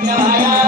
Thank uh, you.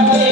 Amen.